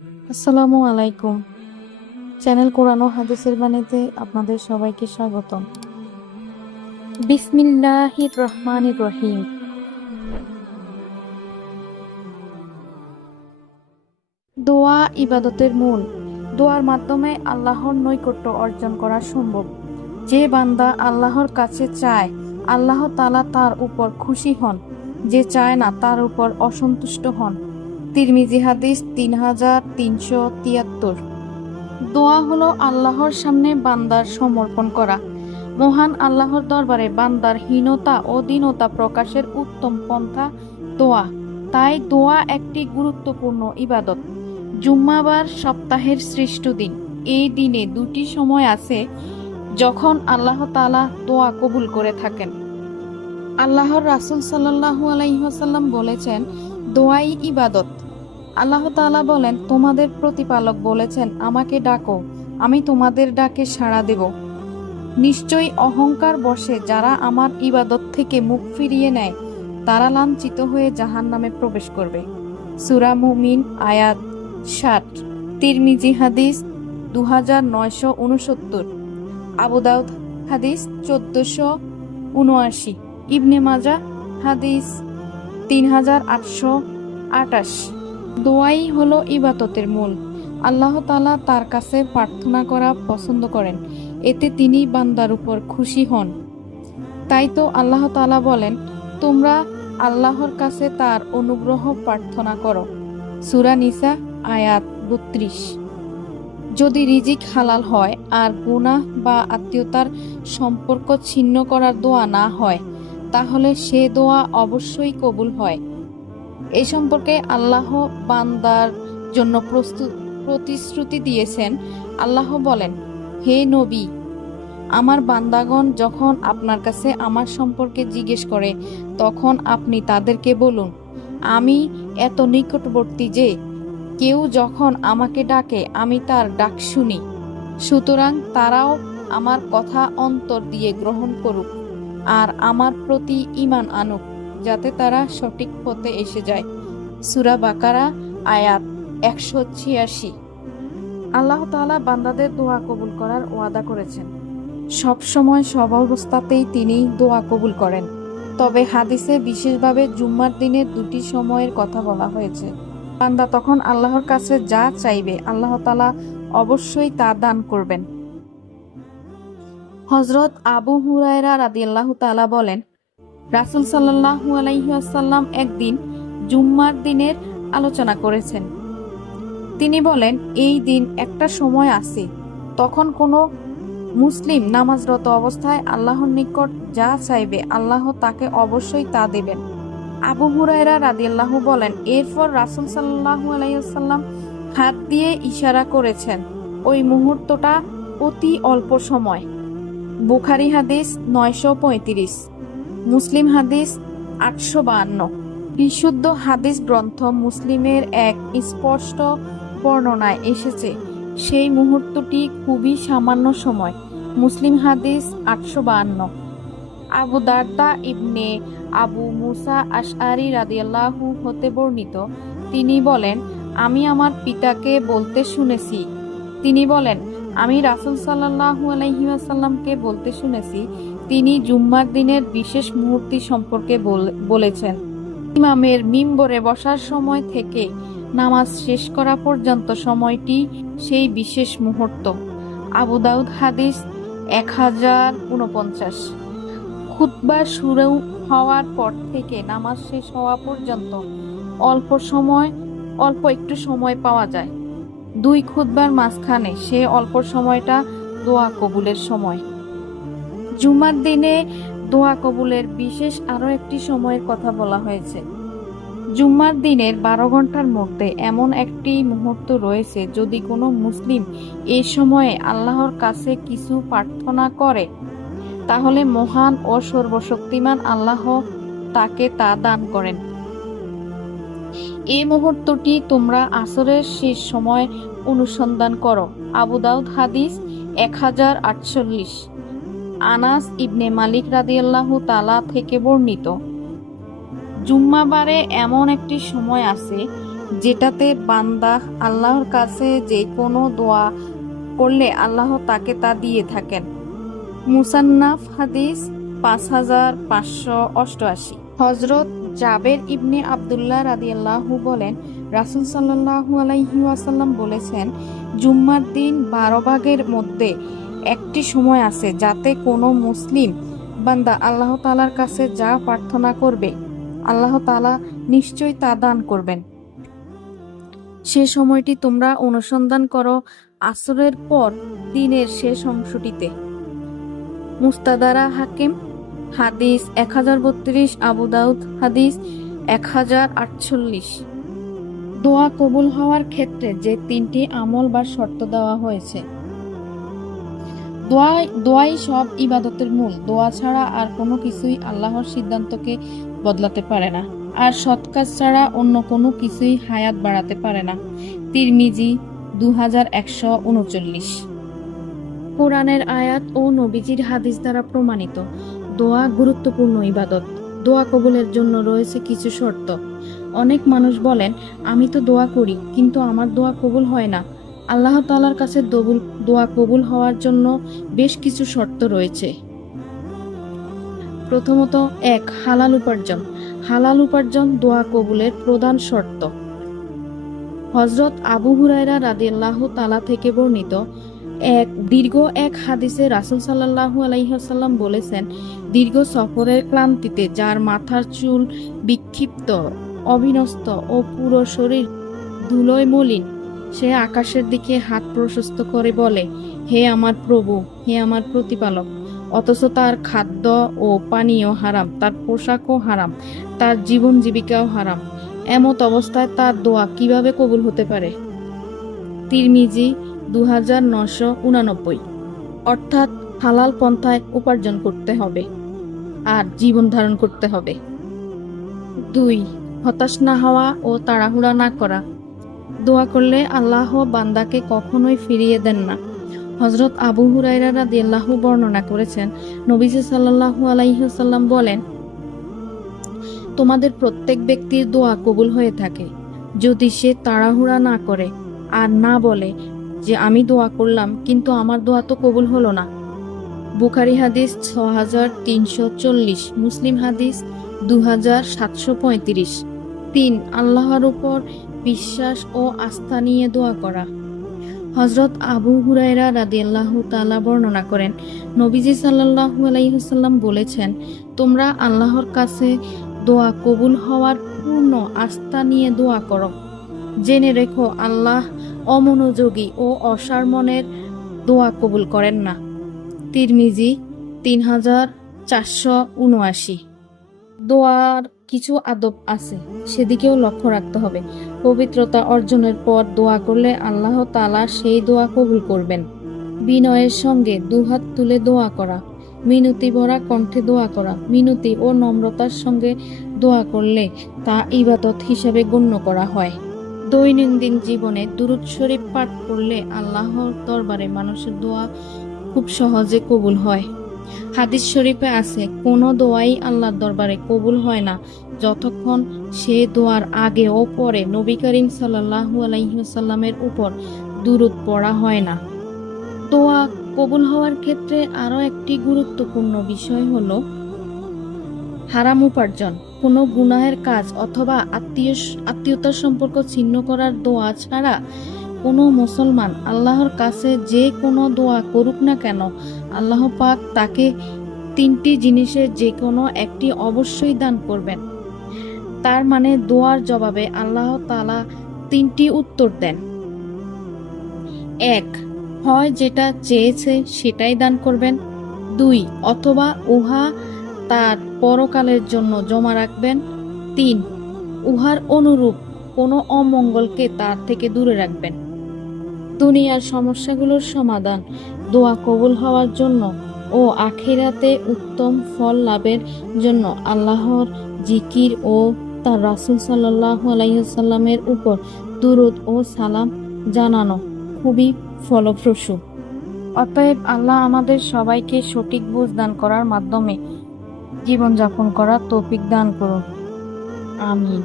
আসসালামু আলাইকুম। চ্যানেল কোরআন ও হাদিসের বাণীতে আপনাদের সবাইকে স্বাগতম। বিসমিল্লাহির রহমানির রহিম। দোয়া ইবাদতের মূল। দোয়ার মাধ্যমে আল্লাহর নৈকট্য অর্জন করা সম্ভব। যে বান্দা আল্লাহর কাছে চায়, আল্লাহ তাআলা তার উপর খুশি হন। যে চায় না, তার উপর অসন্তুষ্ট হন। তিরমিজি হাদিস 3373। দোয়া হলো আল্লাহর সামনে বান্দার সমর্পণ করা। মহান আল্লাহর দরবারে বান্দার হীনতা ও দীনতা প্রকাশের উত্তম পন্থা দোয়া। তাই দোয়া একটি গুরুত্বপূর্ণ ইবাদত। জুম্মাবার সপ্তাহের শ্রেষ্ঠ দিন। এই দিনে দুটি সময় আছে যখন আল্লাহ তাআলা দোয়া কবুল করে থাকেন। আল্লাহর রাসূল সাল্লাল্লাহু আলাইহি ওয়াসাল্লাম বলেছেন, দোয়াই ইবাদত। আল্লাহ তাআলা বলেন, তোমাদের প্রতিপালক বলেছেন, আমাকে ডাকো, আমি তোমাদের ডাকে সাড়া দেব। নিশ্চয়ই অহংকার বশে যারা আমার ইবাদত থেকে মুখ ফিরিয়ে নেয়, তারা লাঞ্ছিত হয়ে জাহান্নামে প্রবেশ করবে। সূরা মুমিন আয়াত 60। তিরমিজি হাদিস 2969। আবু দাউদ হাদিস 1479। ইবনে মাজাহ হাদিস 3828। দোয়াই হলো ইবাদতের মূল। আল্লাহ তাআলা তার কাছে প্রার্থনা করা পছন্দ করেন, এতে তিনি বান্দার উপর খুশি হন। তাই তো আল্লাহ তাআলা বলেন, তোমরা আল্লাহর কাছে তার অনুগ্রহ প্রার্থনা করো। সূরা নিসা আয়াত 32। যদি রিজিক হালাল হয় আর গুনাহ বা আত্মীয়তার সম্পর্ক ছিন্ন করার দোয়া না হয়, তাহলে সে দোয়া অবশ্যই কবুল হয়। এই সম্পর্কে আল্লাহ বান্দার জন্য প্রতিশ্রুতি দিয়েছেন। আল্লাহ বলেন, হে নবী, আমার বান্দাগণ যখন আপনার কাছে আমার সম্পর্কে জিজ্ঞেস করে, তখন আপনি তাদেরকে বলুন, আমি এত নিকটবর্তী যে কেউ যখন আমাকে ডাকে আমি তার ডাক শুনি। সুতরাং তারাও আমার কথা অন্তর দিয়ে গ্রহণ করুক আর আমার প্রতি ঈমান আনুক, যাতে তারা সঠিক পথে এসে যায়। সূরা বাকারা আয়াত 186। আল্লাহ তাআলা বান্দাদের দোয়া কবুল করার ওয়াদা করেছেন। সব সময় সব অবস্থাতেই তিনি দোয়া কবুল করেন। তবে হাদিসে বিশেষভাবে জুম্মার দিনের দুটি সময়ের কথা বলা হয়েছে। বান্দা তখন আল্লাহর কাছে যা চাইবে, আল্লাহ তাআলা অবশ্যই তা দান করবেন। হযরত আবু হুরায়রা রাদিয়াল্লাহু তাআলা বলেন, রাসূল সাল্লাল্লাহু আলাইহি ওয়াসাল্লাম একদিন জুম্মার দিনের আলোচনা করেছেন। তিনি বলেন, এই দিন একটা সময় আছে, তখন কোনো মুসলিম নামাজরত অবস্থায় আল্লাহর নিকট যা চাইবে, আল্লাহ তাকে অবশ্যই তা দেবেন। আবু হুরায়রা রাদিয়াল্লাহু বলেন, এরপর রাসূল সাল্লাল্লাহু আলাইহি ওয়াসাল্লাম হাত দিয়ে ইশারা করেছেন। ওই মুহূর্তটা অতি অল্প সময়। বুখারী হাদিস 935, মুসলিম হাদিস 852। বিশুদ্ধ হাদিস গ্রন্থ মুসলিমের এক স্পষ্ট বর্ণনায় এসেছে, সেই মুহূর্তটি খুবই সামান্য সময়। মুসলিম হাদিস 852। আবু দারদা ইবনে আবু মুসা আশআরী রাদিয়াল্লাহু হতে বর্ণিত, তিনি বলেন, আমি আমার পিতাকে বলতে শুনেছি, তিনি বলেন, আমি রাসূল সাল্লাল্লাহু আলাইহি ওয়াসাল্লামকে বলতে শুনেছি, তিনি জুম্মার দিনের বিশেষ মুহূর্ত সম্পর্কে বলেছেন। ইমামের মিম্বরে বসার সময় থেকে নামাজ শেষ করা পর্যন্ত সময়টি সেই বিশেষ মুহূর্ত। আবু দাউদ হাদিস 1049। খুতবা শুরু হওয়ার পর থেকে নামাজ শেষ হওয়া পর্যন্ত অল্প একটু সময় পাওয়া যায়। দুই খুতবার মাঝখানে সে অল্প সময়টা দোয়া কবুলের সময়। জুমার দিনে দোয়া কবুলের বিশেষ আরো একটি সময়ের কথা বলা হয়েছে। জুম্মার দিনের 12 ঘন্টার মধ্যে এমন একটি মুহূর্ত রয়েছে, যদি কোনো মুসলিম এই সময়ে আল্লাহর কাছে কিছু প্রার্থনা করে, তাহলে মহান ও সর্বশক্তিমান আল্লাহ তাকে তা দান করেন। এই মুহূর্তটি তোমরা আসরের শেষ সময় অনুসন্ধান করো। আবু দাউদ হাদিস 1048। আনাস ইবনে মালিক রাদিয়াল্লাহু তাআলা থেকে বর্ণিত, জুম্মাবারে এমন একটি সময় আছে, যেটাতে বান্দা আল্লাহর কাছে যে কোনো দোয়া করলে আল্লাহ তাকে তা দিয়ে থাকেন। মুসান্নাফ হাদিস 5588। হজরত জাবের ইবনে আব্দুল্লাহ রাদিয়াল্লাহু বলেন, রাসূল সাল্লাল্লাহু আলাইহি ওয়াসাল্লাম বলেছেন, জুম্মার দিন 12 ভাগের মধ্যে একটি সময় আছে যাতে কোনো মুসলিম বান্দা আল্লাহ তাআলার কাছে যা প্রার্থনা করবে আল্লাহ তাআলা নিশ্চয়ই তা দান করবেন। সে সময়টি তোমরা অনুসন্ধান করো আসরের পর দিনের শেষ অংশটিতে। মুস্তাদারা হাকিম হাদিস 1032, আবু দাউদ হাদিস 1048। দোয়া কবুল হওয়ার ক্ষেত্রে যে 3টি আমল বা শর্ত দেওয়া হয়েছে। দোয়াই সব ইবাদতের মূল। দোয়া ছাড়া আর কোনো কিছুই আল্লাহর সিদ্ধান্তকে বদলাতে পারে না, আর সৎ কাজ ছাড়া অন্য কোনো কিছুই হায়াত বাড়াতে পারে না। তিরমিজি 2139। কোরআনের আয়াত ও নবীজির হাদিস দ্বারা প্রমাণিত দোয়া গুরুত্বপূর্ণ ইবাদত। দোয়া কবুলের জন্য রয়েছে কিছু শর্ত। অনেক মানুষ বলেন, আমি তো দোয়া করি কিন্তু আমার দোয়া কবুল হয় না। আল্লাহ তাআলার কাছে দোয়া কবুল হওয়ার জন্য বেশ কিছু শর্ত রয়েছে। প্রথমত, 1. হালাল উপার্জন। হালাল উপার্জন দোয়া কবুলের প্রধান শর্ত। হযরত আবু হুরায়রা রাদিয়াল্লাহু তাআলা থেকে বর্ণিত দীর্ঘ এক হাদিসে রাসূল সাল্লাল্লাহু আলাইহি ওয়াসাল্লাম বলেছেন, দীর্ঘ সফরের ক্লান্তিতে যার মাথার চুল বিক্ষিপ্ত, অবিন্যস্ত ও পুরো শরীর ধুলোয় মলিন, সে আকাশের দিকে হাত প্রশস্ত করে বলে, হে আমার প্রভু, হে আমার প্রতিপালক, অথচ তার খাদ্য ও পানীয় হারাম, তার পোশাকও হারাম, তার জীবন জীবিকাও হারাম। এমত অবস্থায় তার দোয়া কিভাবে কবুল হতে পারে? তিরমিজি 2989। অর্থাৎ হালাল পন্থায় উপার্জন করতে হবে আর জীবন ধারণ করতে হবে। 2. হতাশ না হওয়া ও তাড়াহুড়া না করা। দোয়া করলে আল্লাহ বান্দাকে কখনোই ফিরিয়ে দেন না। হযরত আবু হুরায়রা রাদিয়াল্লাহু বর্ণনা করেছেন, নবীজি সাল্লাল্লাহু আলাইহি ওয়াসাল্লাম বলেন, তোমাদের প্রত্যেক ব্যক্তির দোয়া কবুল হয়ে থাকে যদি সে তাড়াহুড়া না করে আর না বলে যে আমি দোয়া করলাম কিন্তু আমার দোয়া তো কবুল হলো না। বুখারী হাদিস 6340, মুসলিম হাদিস 2735। 3. আল্লাহর উপর বিশ্বাস ও আস্থা নিয়ে দোয়া করা। হযরত আবু হুরায়রা রাদিয়াল্লাহু তাআলা বর্ণনা করেন, নবীজি সাল্লাল্লাহু আলাইহি ওয়াসাল্লাম বলেছেন, তোমরা আল্লাহর কাছে দোয়া কবুল হওয়ার পূর্ণ আস্থা নিয়ে দোয়া করো। জেনে রেখো, আল্লাহ অমনোযোগী ও অসার মনের দোয়া কবুল করেন না। তিরমিজি 3479। দোয়ার কিছু আদব আছে, সেদিকেও লক্ষ্য রাখতে হবে। পবিত্রতা অর্জনের পর দোয়া করলে আল্লাহ তাআলা সেই দোয়া কবুল করবেন। বিনয়ের সঙ্গে দুহাত তুলে দোয়া করা, মিনতি ভরা কণ্ঠে দোয়া করা। মিনতি ও নম্রতার সঙ্গে দোয়া করলে তা ইবাদত হিসেবে গণ্য করা হয়। দৈনন্দিন জীবনে দুরূদ শরীফ পাঠ করলে আল্লাহর দরবারে মানুষের দোয়া খুব সহজে কবুল হয়। হাদিস শরীফে আছে, কোনো দোয়াই আল্লাহর দরবারে কবুল হয় না যতক্ষণ সে দোয়ার আগে ও পরে নবী করিম সাল্লাল্লাহু আলাইহি ওয়াসাল্লামের উপর দুরূদ পড়া হয় না। দোয়া কবুল হওয়ার ক্ষেত্রে আরো একটি গুরুত্বপূর্ণ বিষয় হলো হারাম উপার্জন। কোনো গুনাহের কাজ অথবা আত্মীয়তার সম্পর্ক ছিন্ন করার দোয়া ছাড়া কোনো মুসলমান আল্লাহর কাছে যে কোনো দোয়া করুক না কেন, আল্লাহ পাক তাকে 3টি জিনিসের যে কোনো একটি অবশ্যই দান করবেন। তার মানে দোয়ার জবাবে আল্লাহ তাআলা 3টি উত্তর দেন। 1. হয় যেটা চেয়েছে সেটাই দান করবেন। 2. অথবা উহা তার পরকালের জন্য জমা রাখবেন। 3. উহার অনুরূপ কোনো অমঙ্গলকে তার থেকে দূরে রাখবেন। দুনিয়ার সমস্যাগুলোর সমাধান, দোয়া কবুল হওয়ার জন্য ও আখিরাতে উত্তম ফল লাভের জন্য আল্লাহর জিকির ও তার রাসূল সাল্লাল্লাহু আলাইহি ওয়াসাল্লামের উপর দুরূদ ও সালাম জানানো খুবই ফলপ্রসূ। অতএব আল্লাহ আমাদের সবাইকে সঠিক বুঝ দান করার মাধ্যমে জীবনযাপন করার তৌফিক দান করুন। আমিন।